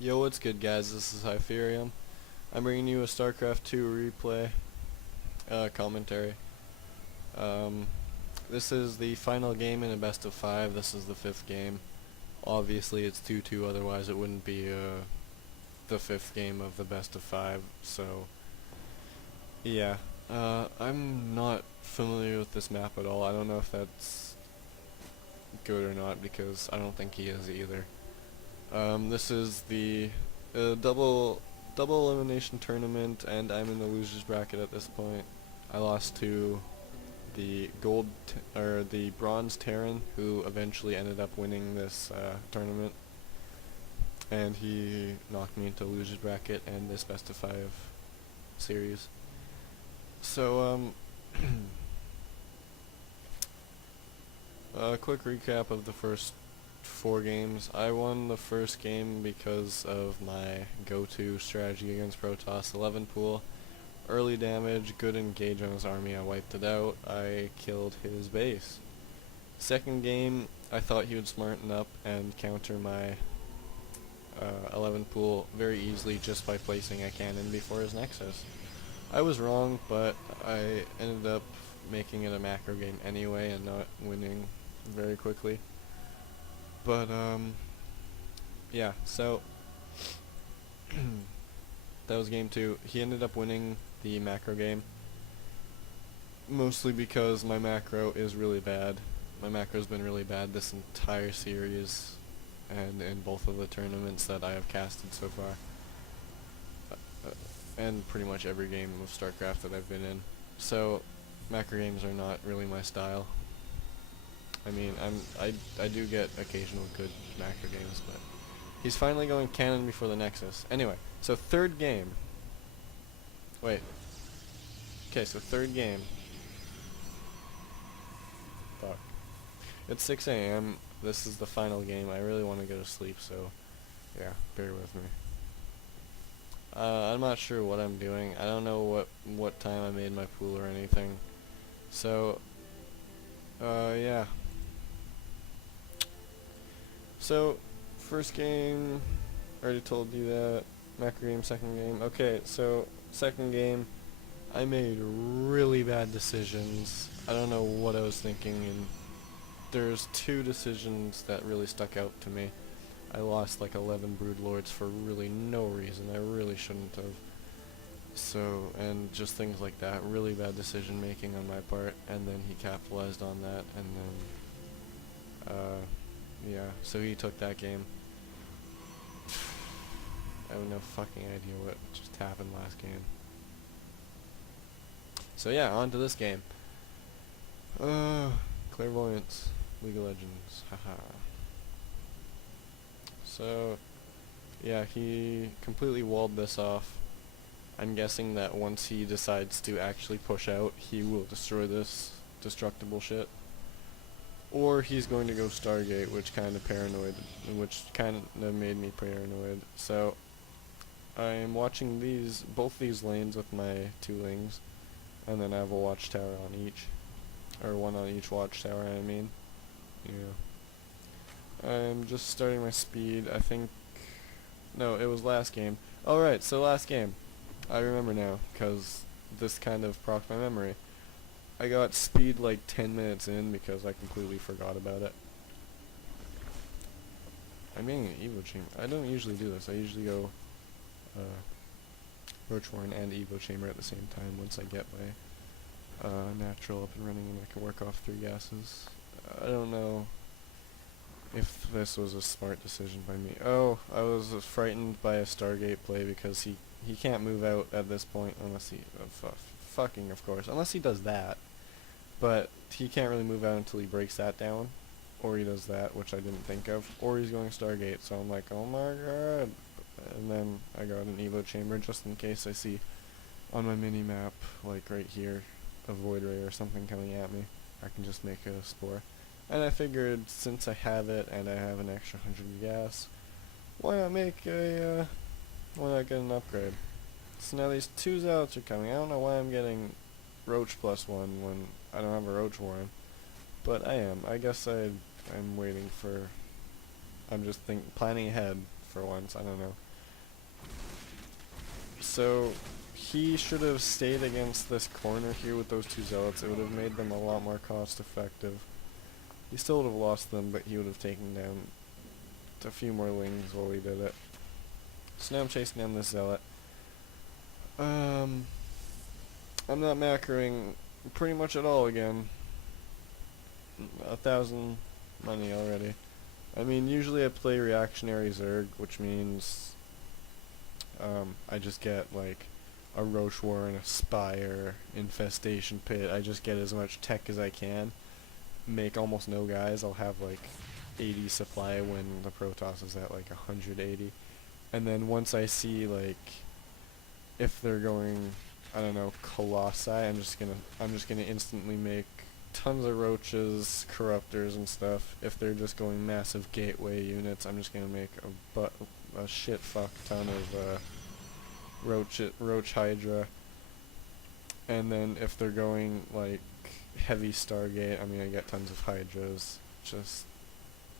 Yo, what's good, guys? This is Hyfearium. I'm bringing you a StarCraft 2 replay commentary. Um, this is the final game in a best of 5. This is the 5th game. Obviously, it's 2-2, otherwise it wouldn't be the 5th game of the best of 5. So, yeah. I'm not familiar with this map at all. I don't know if that's good or not, because I don't think he is either. This is the double elimination tournament, and I'm in the losers bracket at this point. I lost to the or the bronze Terran, who eventually ended up winning this tournament, and he knocked me into losers bracket and this best of 5 series. So a quick recap of the first 4 games. I won the first game because of my go-to strategy against Protoss 11 pool. Early damage, good engage on his army, I wiped it out, I killed his base. Second game, I thought he would smarten up and counter my 11 pool very easily just by placing a cannon before his nexus. I was wrong, but I ended up making it a macro game anyway and not winning very quickly. But yeah, so that was game 2. He ended up winning the macro game, mostly because my macro is really bad. My macro's been really bad this entire series, and in both of the tournaments that I have casted so far, and pretty much every game of StarCraft that I've been in. So macro games are not really my style. I mean, I do get occasional good macro games, but he's finally going cannon before the Nexus. Anyway, so third game. Wait. Okay, so third game. Fuck. It's 6 a.m. This is the final game. I really want to go to sleep, so yeah, bear with me. I'm not sure what I'm doing. I don't know what time I made my pool or anything. So, yeah. So, first game, already told you that. Macro game, second game. Okay, so, second game, I made really bad decisions. I don't know what I was thinking, and there's 2 decisions that really stuck out to me. I lost like 11 Brood Lords for really no reason. I really shouldn't have. So, and just things like that. Really bad decision making on my part, and then he capitalized on that, and then, yeah, so he took that game. I have no fucking idea what just happened last game. So yeah, on to this game. Clairvoyance, League of Legends, haha. So, yeah, he completely walled this off. I'm guessing that once he decides to actually push out, he will destroy this destructible shit. Or he's going to go Stargate, which kind of made me paranoid. So I'm watching both these lanes with my 2 lings, and then I have a watchtower on each, or 1 on each watchtower. I mean, yeah. I'm just starting my speed. I think, no, it was last game. Oh right, so last game. I remember now, because this kind of procced my memory. I got speed like 10 minutes in because I completely forgot about it. I'm getting an Evo Chamber. I don't usually do this. I usually go Roach Warren and Evo Chamber at the same time once I get my natural up and running and I can work off 3 gases. I don't know if this was a smart decision by me. Oh, I was frightened by a Stargate play because he can't move out at this point unless he... fucking, of course. Unless he does that. But he can't really move out until he breaks that down. Or he does that, which I didn't think of. Or he's going Stargate, so I'm like, oh my god. And then I got an Evo Chamber just in case I see on my mini-map, like right here, a Void Ray or something coming at me. I can just make a Spore. And I figured, since I have it and I have an extra 100 gas, why not get an upgrade? So now these 2 Zealots are coming. I don't know why I'm getting Roach +1 when I don't have a Roach Warren, but I am. I guess I'm waiting for... I'm just planning ahead for once. I don't know. So he should have stayed against this corner here with those two zealots. It would have made them a lot more cost effective. He still would have lost them, but he would have taken down a few more lings while he did it. So now I'm chasing down this zealot. I'm not macroing pretty much at all again. 1,000 money already. I mean, usually I play reactionary Zerg, which means I just get like a Roche Warren, a Spire, Infestation Pit. I just get as much tech as I can. Make almost no guys. I'll have like 80 supply when the Protoss is at like 180. And then once I see like if they're going, I don't know, Colossi, I'm just gonna instantly make tons of roaches, corruptors and stuff. If they're just going massive gateway units, I'm just gonna make a shit fuck ton of roach hydra. And then if they're going like heavy Stargate, I'm gonna get tons of hydras, just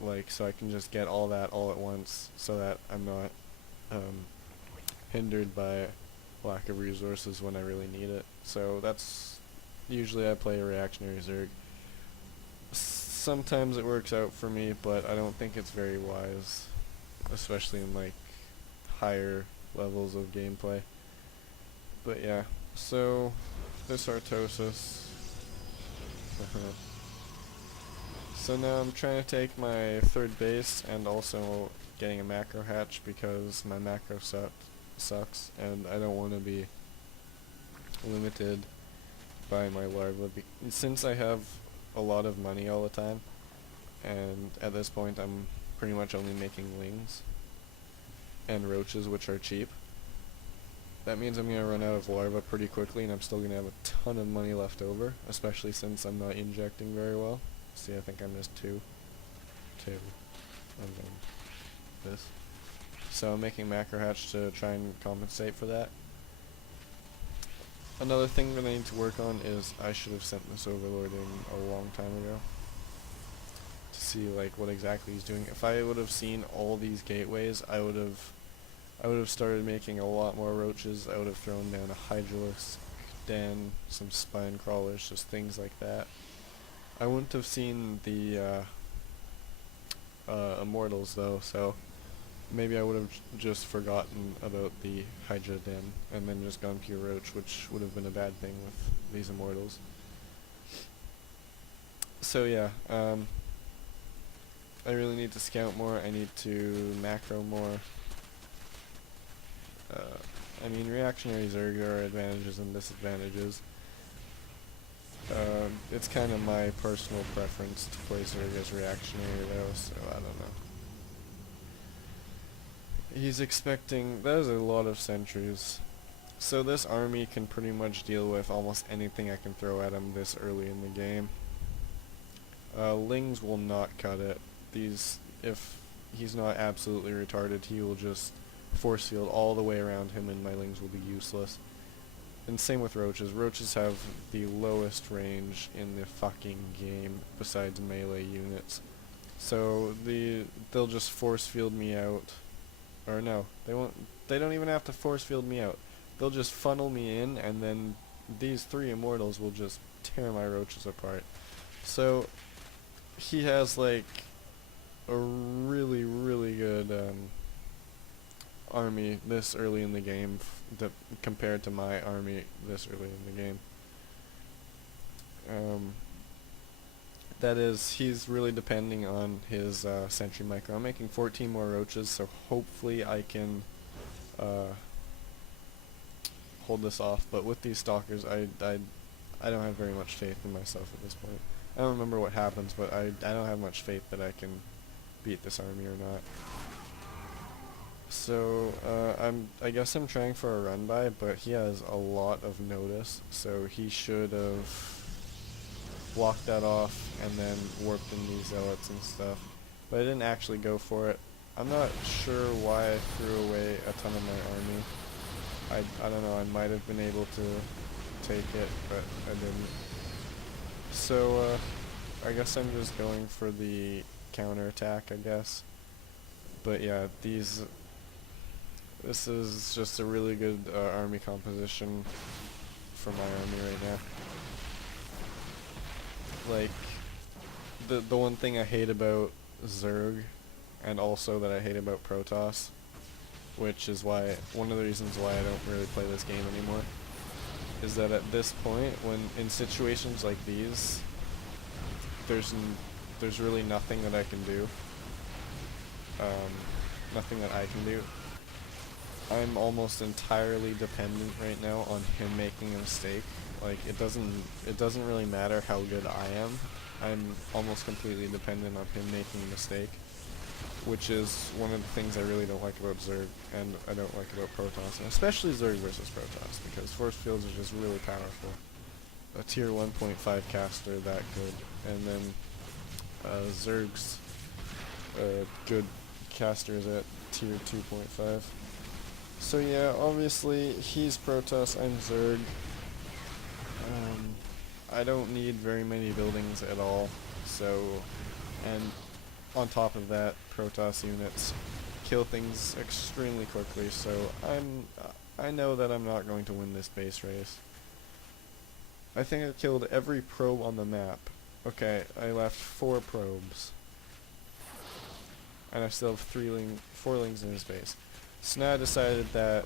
like so I can just get all that all at once, so that I'm not hindered by lack of resources when I really need it. So that's usually I play a reactionary Zerg. Sometimes it works out for me, but I don't think it's very wise, especially in like higher levels of gameplay. But yeah, so this Artosis. So now I'm trying to take my third base and also getting a macro hatch because my macro sucks and I don't want to be limited by my larva. Since I have a lot of money all the time, and at this point I'm pretty much only making lings and roaches, which are cheap. That means I'm going to run out of larva pretty quickly, and I'm still going to have a ton of money left over, especially since I'm not injecting very well. See, I think I missed two, and then this. So I'm making macro hatch to try and compensate for that. Another thing that I need to work on is I should have sent this Overlord in a long time ago to see like what exactly he's doing. If I would have seen all these gateways, I would have started making a lot more roaches. I would have thrown down a Hydralisk den, some spine crawlers, just things like that. I wouldn't have seen the Immortals though, so maybe I would have just forgotten about the Hydra den and then just gone pure roach, which would have been a bad thing with these Immortals. So yeah, I really need to scout more. I need to macro more. I mean, reactionary Zerg, there are advantages and disadvantages. It's kind of my personal preference to play Zerg as reactionary though, so I don't know. He's expecting, that is a lot of sentries. So this army can pretty much deal with almost anything I can throw at him this early in the game. Lings will not cut it. If he's not absolutely retarded, he will just force field all the way around him and my lings will be useless. And same with roaches. Roaches have the lowest range in the fucking game besides melee units. So they'll just force field me out. Or no, they don't even have to force field me out. They'll just funnel me in and then these three Immortals will just tear my roaches apart. So he has like a really, really good army this early in the game compared to my army this early in the game. That is, he's really depending on his sentry micro. I'm making 14 more roaches, so hopefully I can hold this off. But with these stalkers, I don't have very much faith in myself at this point. I don't remember what happens, but I don't have much faith that I can beat this army or not. So I guess I'm trying for a run by, but he has a lot of notice, so he should have blocked that off and then warped in these zealots and stuff. But I didn't actually go for it. I'm not sure why I threw away a ton of my army. I don't know, I might have been able to take it, but I didn't. So I guess I'm just going for the counterattack, I guess. But yeah, these This is just a really good army composition for my army right now. Like, the one thing I hate about Zerg, and also that I hate about Protoss, which is why, one of the reasons why I don't really play this game anymore, is that at this point, when in situations like these, there's really nothing that I can do. Nothing that I can do. I'm almost entirely dependent right now on him making a mistake. Like, it doesn't really matter how good I am. I'm almost completely dependent on him making a mistake, which is one of the things I really don't like about Zerg, and I don't like about Protoss, and especially Zerg versus Protoss, because force fields are just really powerful. A tier 1.5 caster that good, and then Zerg's good casters at tier 2.5. So yeah, obviously he's Protoss, I'm Zerg. I don't need very many buildings at all, so, and on top of that, Protoss units kill things extremely quickly, so I know that I'm not going to win this base race. I think I killed every probe on the map. Okay, I left 4 probes. And I still have 4 lings in his base. So now I decided that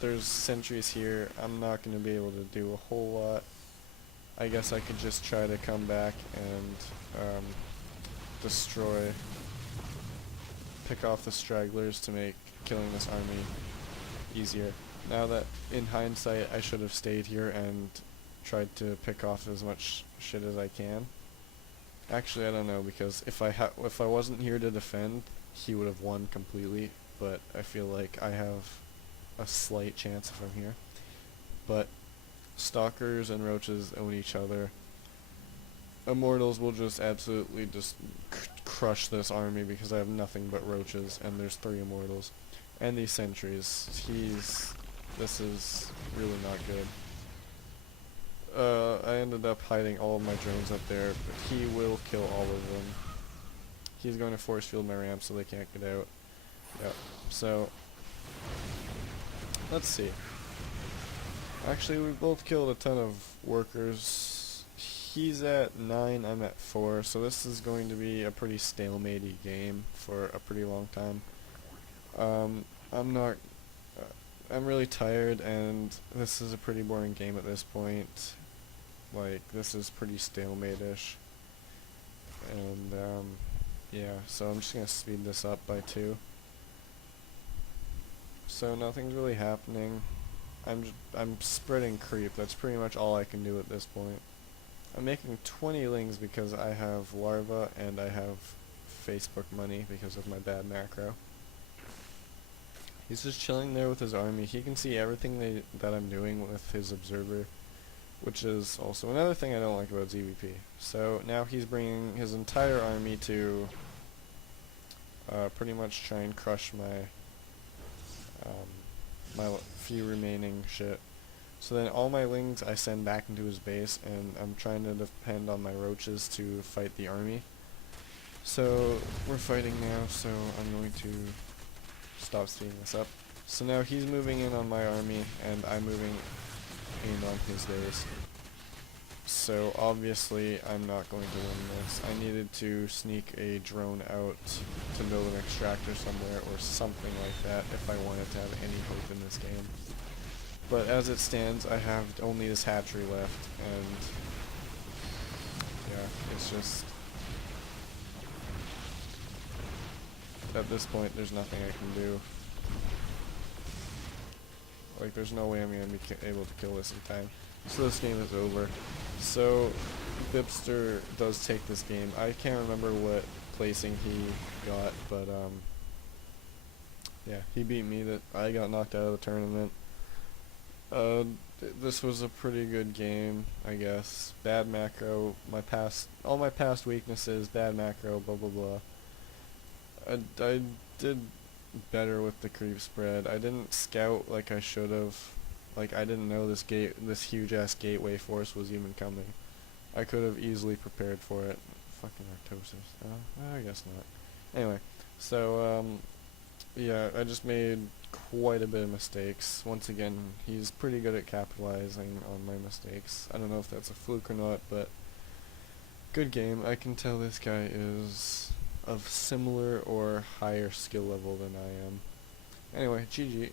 there's sentries here. I'm not going to be able to do a whole lot. I guess I could just try to come back and pick off the stragglers to make killing this army easier. Now that in hindsight I should have stayed here and tried to pick off as much shit as I can. Actually, I don't know, because if I wasn't here to defend, he would have won completely, but I feel like I have a slight chance if I'm here. But stalkers and roaches own each other. Immortals will just absolutely just crush this army because I have nothing but roaches, and there's 3 immortals. And these sentries, this is really not good. I ended up hiding all of my drones up there, but he will kill all of them. He's going to force field my ramp so they can't get out. Yep. So, let's see. Actually, we both killed a ton of workers. He's at 9, I'm at 4, so this is going to be a pretty stalematey game for a pretty long time. I'm really tired, and this is a pretty boring game at this point. Like, this is pretty stalemate-ish. And, yeah, so I'm just gonna speed this up by 2. So nothing's really happening. I'm spreading creep. That's pretty much all I can do at this point. I'm making 20 lings because I have larva and I have Facebook money because of my bad macro. He's just chilling there with his army. He can see everything that I'm doing with his observer, which is also another thing I don't like about ZVP. So now he's bringing his entire army to pretty much try and crush my few remaining shit. So then all my lings I send back into his base, and I'm trying to depend on my roaches to fight the army. So we're fighting now, so I'm going to stop speeding this up. So now he's moving in on my army, and I'm moving in on his base. So obviously I'm not going to win this. I needed to sneak a drone out to build an extractor somewhere or something like that if I wanted to have any hope in this game. But as it stands, I have only this hatchery left, and yeah, it's just, at this point there's nothing I can do. Like, there's no way I'm going to be able to kill this in time. So this game is over. So Bipster does take this game. I can't remember what placing he got, but yeah, he beat me. That I got knocked out of the tournament. This was a pretty good game, I guess. Bad macro, all my past weaknesses, bad macro, blah blah blah. I did better with the creep spread. I didn't scout like I should have. Like, I didn't know this huge ass gateway force was even coming. I could have easily prepared for it. Fucking Artosis. I guess not. Anyway, so yeah, I just made quite a bit of mistakes. Once again, he's pretty good at capitalizing on my mistakes. I don't know if that's a fluke or not, but good game. I can tell this guy is of similar or higher skill level than I am. Anyway, GG.